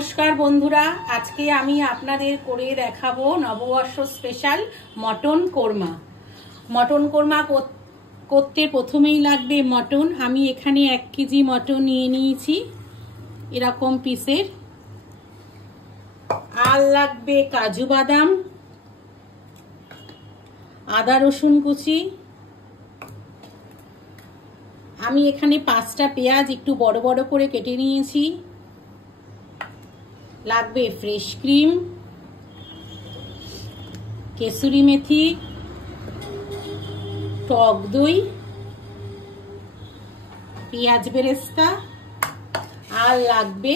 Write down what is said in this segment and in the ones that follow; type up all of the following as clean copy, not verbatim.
নমস্কার বন্ধুরা, আজকে আমি আপনাদের করে দেখাবো নববর্ষ special mutton korma. Mutton korma করতে প্রথমেই লাগবে মটন। আমি এখানে 1 কেজি মটন নিয়ে নিয়েছি এরকম পিসের। আর লাগবে কাজু বাদাম, আদা রসুন কুচি। আমি এখানে 5টা পেঁয়াজ একটু বড় বড় করে কেটে নিয়েছি। লাগবে ফ্রেশ ক্রিম, কেসুরি মেথি, টক দই, পেঁয়াজ বেরেস্তা, আর লাগবে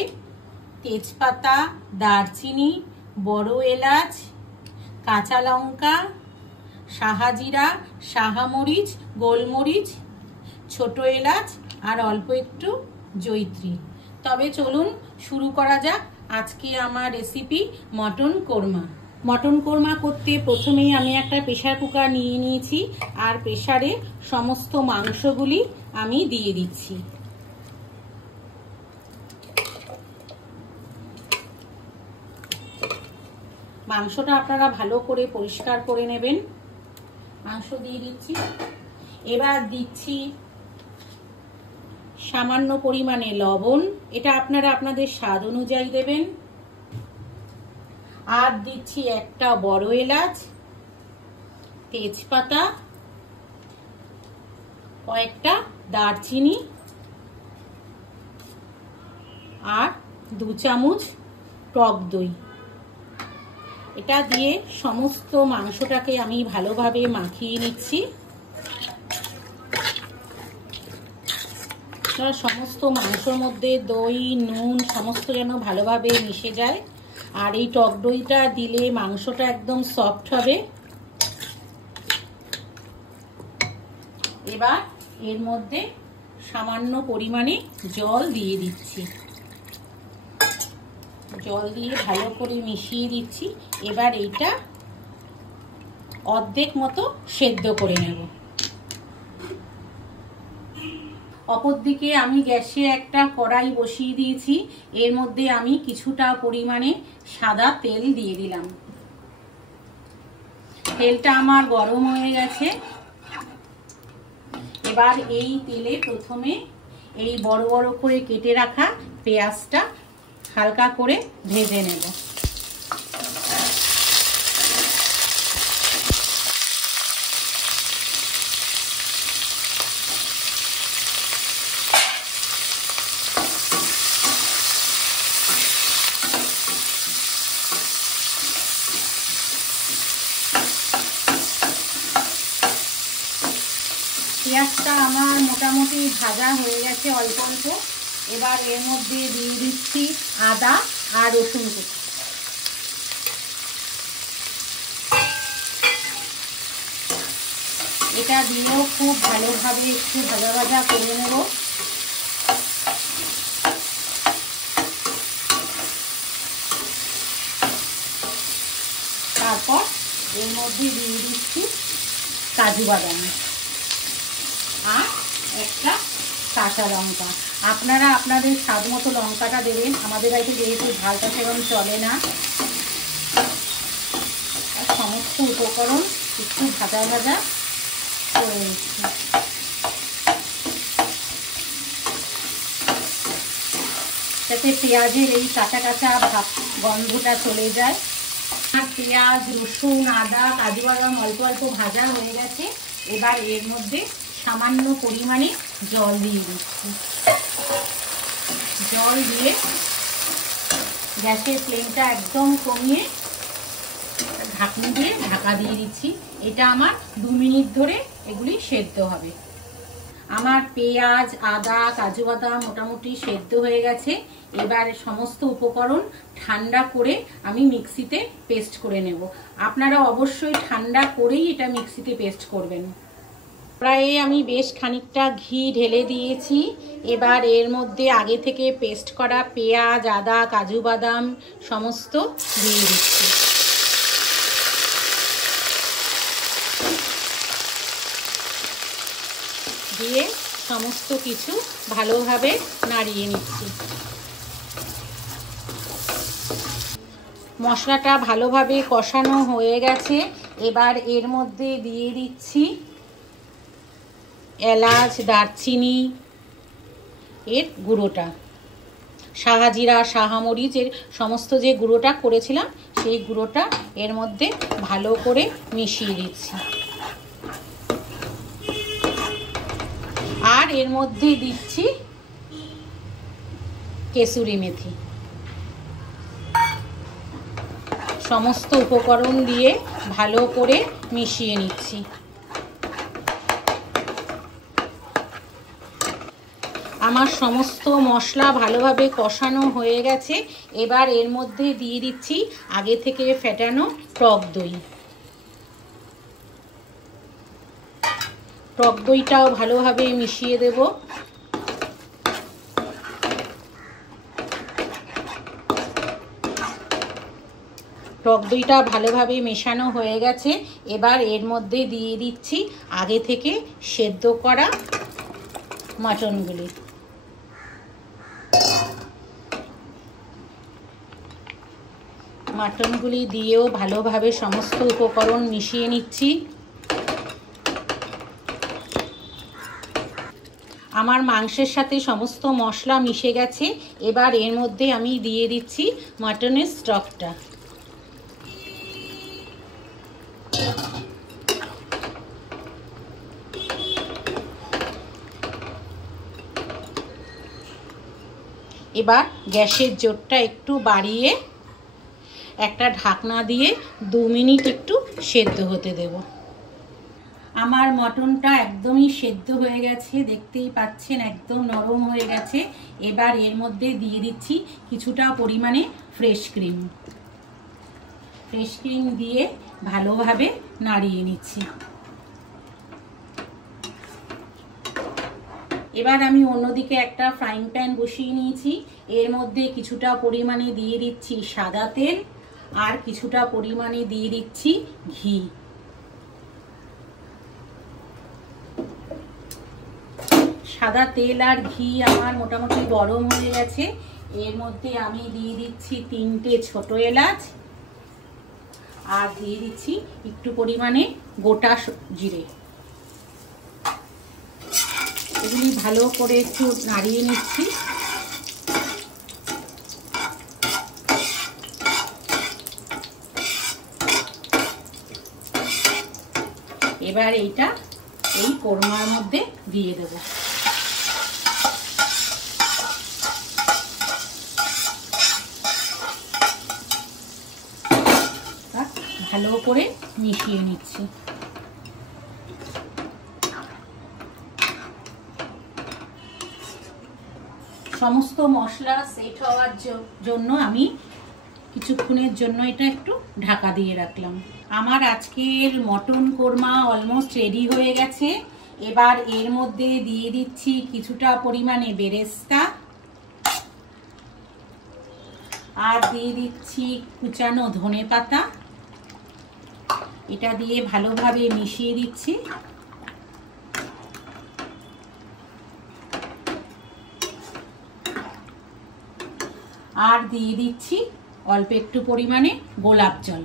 তেজপাতা, দারচিনি, বড় এলাচ, কাঁচা লঙ্কা, সাহাজিরা, সাহামরিচ, গোলমরিচ, ছোট এলাচ আর অল্প একটু জয়িত্রী। তবে চলুন শুরু করা যাক আজকে আমার recipe mutton korma. Mutton korma করতে প্রথমেই আমি একটা প্রেসার কুকার নিয়ে নিয়েছি, আর প্রেসারে সমস্ত মাংসগুলি আমি দিয়ে দিচ্ছি। মাংসটা আপনারা ভালো করে পরিষ্কার করে নেবেন। মাংস দিয়ে দিচ্ছি। এবার দিচ্ছি সামান্য পরিমাণে লবণ, এটা আপনারা আপনাদের স্বাদ অনুযায়ী দেবেন। আর দিচ্ছি একটা বড় এলাচ, তেজপাতা, কয়েকটা দারচিনি আর 2 চামচ টক দই। এটা দিয়ে সমস্ত মাংসটাকে আমি ভালোভাবে মাখিয়ে নিচ্ছি। সমস্ত মাংসের মধ্যে দই, নুন সমস্ত যেন ভালোভাবে মিশে যায়। আর এই টক দইটা দিলে মাংসটা একদম সফট হবে। এবার এর মধ্যে সামান্য পরিমাণে জল দিয়ে দিচ্ছি। জল দিয়ে ভালো করে মিশিয়ে দিচ্ছি। এবার এইটা অর্ধেক মতো সেদ্ধ করে নেব। অপরদিকে আমি গ্যাসে একটা কড়াই বসিয়ে দিয়েছি। এর মধ্যে আমি কিছুটা পরিমাণে সাদা তেল দিয়ে দিলাম। তেলটা আমার গরম হয়ে গেছে। এবার এই তেলে প্রথমে এই বড় বড় করে কেটে রাখা পেঁয়াজটা হালকা করে ভেজে নেব। পেঁয়াজটা আমার মোটামুটি ভাজা হয়ে গেছে অল্প অল্প। এবার এর মধ্যে দিয়ে দিচ্ছি আদা আর রসুন কুচি। এটা দিয়েও খুব ভালোভাবে একটু ভাজা ভাজা করে নেব। তারপর এর মধ্যে দিয়ে দিচ্ছি কাজু বাদাম আর একটা কাঁচা লঙ্কা। আপনারা আপনাদের স্বাদ মতো লঙ্কাটা দেবেন। আমাদের বাড়িতে যেহেতু ঝালটা সেরকম চলে না। আর সমস্ত উপকরণ একটু ভাজা ভাজা করে নিচ্ছি। যাতে পেঁয়াজের এই কাঁচা কাঁচা গন্ধটা চলে যায়। আর পেঁয়াজ, রসুন, আদা, কাজু বাদাম অল্প অল্প ভাজা হয়ে গেছে। এবার এর মধ্যে সামান্য পরিমাণে জল দিয়ে দিচ্ছি। জল দিয়ে গ্যাসের ফ্লেমটা একদম কমিয়ে ঢাকনি দিয়ে ঢাকা দিয়ে দিচ্ছি। এটা আমার 2 মিনিট ধরে এগুলি সেদ্ধ হবে। আমার পেঁয়াজ, আদা, কাজু বাদাম মোটামুটি সেদ্ধ হয়ে গেছে। এবার সমস্ত উপকরণ ঠান্ডা করে আমি মিক্সিতে পেস্ট করে নেব। আপনারা অবশ্যই ঠান্ডা করেই এটা মিক্সিতে পেস্ট করবেন। প্রায় আমি বেশ খানিকটা ঘি ঢেলে দিয়েছি। এবার এর মধ্যে আগে থেকে পেস্ট করা পেঁয়াজ, আদা, কাজু বাদাম সমস্ত দিয়ে দিচ্ছি। দিয়ে সমস্ত কিছু ভালোভাবে নাড়িয়ে নিচ্ছি। মশলাটা ভালোভাবে কষানো হয়ে গেছে। এবার এর মধ্যে দিয়ে দিচ্ছি এলাচ, দারচিনি এর গুঁড়োটা, শাহজিরা, শাহমরিচের সমস্ত যে গুঁড়োটা করেছিলাম সেই গুঁড়োটা এর মধ্যে ভালো করে মিশিয়ে দিচ্ছি। আর এর মধ্যে দিচ্ছি কেসুরি মেথি। সমস্ত উপকরণ দিয়ে ভালো করে মিশিয়ে নিচ্ছি। আমার সমস্ত মশলা ভালোভাবে কষানো হয়ে গেছে। এবার এর মধ্যে দিয়ে দিচ্ছি আগে থেকে ফেটানো টক দই। টক দইটাও ভালোভাবে মিশিয়ে দেব। টক দইটা ভালোভাবে মেশানো হয়ে গেছে। এবার এর মধ্যে দিয়ে দিচ্ছি আগে থেকে সেদ্ধ করা মাটনগুলি। মাটনগুলি দিয়েও ভালোভাবে সমস্ত উপকরণ মিশিয়ে নিচ্ছি। আমার মাংসের সাথে সমস্ত মশলা মিশে গেছে। এবার এর মধ্যে আমি দিয়ে দিচ্ছি মাটনের স্টকটা। এবার গ্যাসের জোরটা একটু বাড়িয়ে একটা ঢাকনা দিয়ে 2 মিনিট একটু সেদ্ধ হতে দেব। আমার মটনটা একদমই সেদ্ধ হয়ে গেছে, দেখতেই পাচ্ছেন একদম নরম হয়ে গেছে। এবার এর মধ্যে দিয়ে দিচ্ছি কিছুটা পরিমাণে ফ্রেশ ক্রিম। ফ্রেশ ক্রিম দিয়ে ভালোভাবে নাড়িয়ে নিচ্ছি। এবার আমি অন্যদিকে একটা ফ্রাইং প্যান বসিয়ে নিয়েছি। এর মধ্যে কিছুটা পরিমাণে দিয়ে দিচ্ছি সাদা তেল আর কিছুটা পরিমাণে দিয়ে দিচ্ছি ঘি। সাদা তেল আর ঘি আমার মোটামুটি গরম হয়ে গেছে। এর মধ্যে আমি দিয়ে দিচ্ছি 3টে ছোট এলাচ আর দিয়ে দিচ্ছি একটু পরিমাণে গোটা জিরে। এগুলি ভালো করে একটু নাড়িয়ে নিচ্ছি। এবার এইটা এই কোরমার মধ্যে দিয়ে দেব। ভালো করে মিশিয়ে নিচ্ছি। সমস্ত মশলা সেট হওয়ার জন্য আমি কিছুক্ষণের জন্য এটা একটু ঢাকা দিয়ে রাখলাম। আমার আজকের মটন কোরমা অলমোস্ট রেডি হয়ে গেছে। এবার এর মধ্যে দিয়ে দিচ্ছি কিছুটা পরিমাণে বেরেস্তা আর দিয়ে দিচ্ছি কুচানো ধনেপাতা। এটা দিয়ে ভালোভাবে মিশিয়ে দিচ্ছি। আর দিয়ে দিচ্ছি অল্প একটু পরিমাণে গোলাপ জল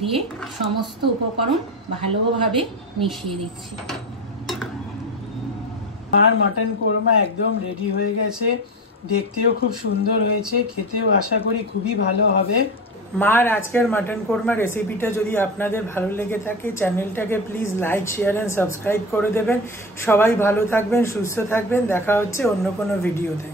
দিয়ে সমস্ত উপকরণ ভালোভাবে মিশিয়ে দিচ্ছি। আর মটন কোরমা একদম রেডি হয়ে গেছে। দেখতেও খুব সুন্দর হয়েছে, খেতেও আশা করি খুবই ভালো হবে। মার আজকের মটন কোরমা রেসিপিটা যদি আপনাদের ভালো লেগে থাকে চ্যানেলটাকে please like, share and subscribe করে দেবেন। সবাই ভালো থাকবেন, সুস্থ থাকবেন। দেখা হচ্ছে অন্য কোনো ভিডিওতে।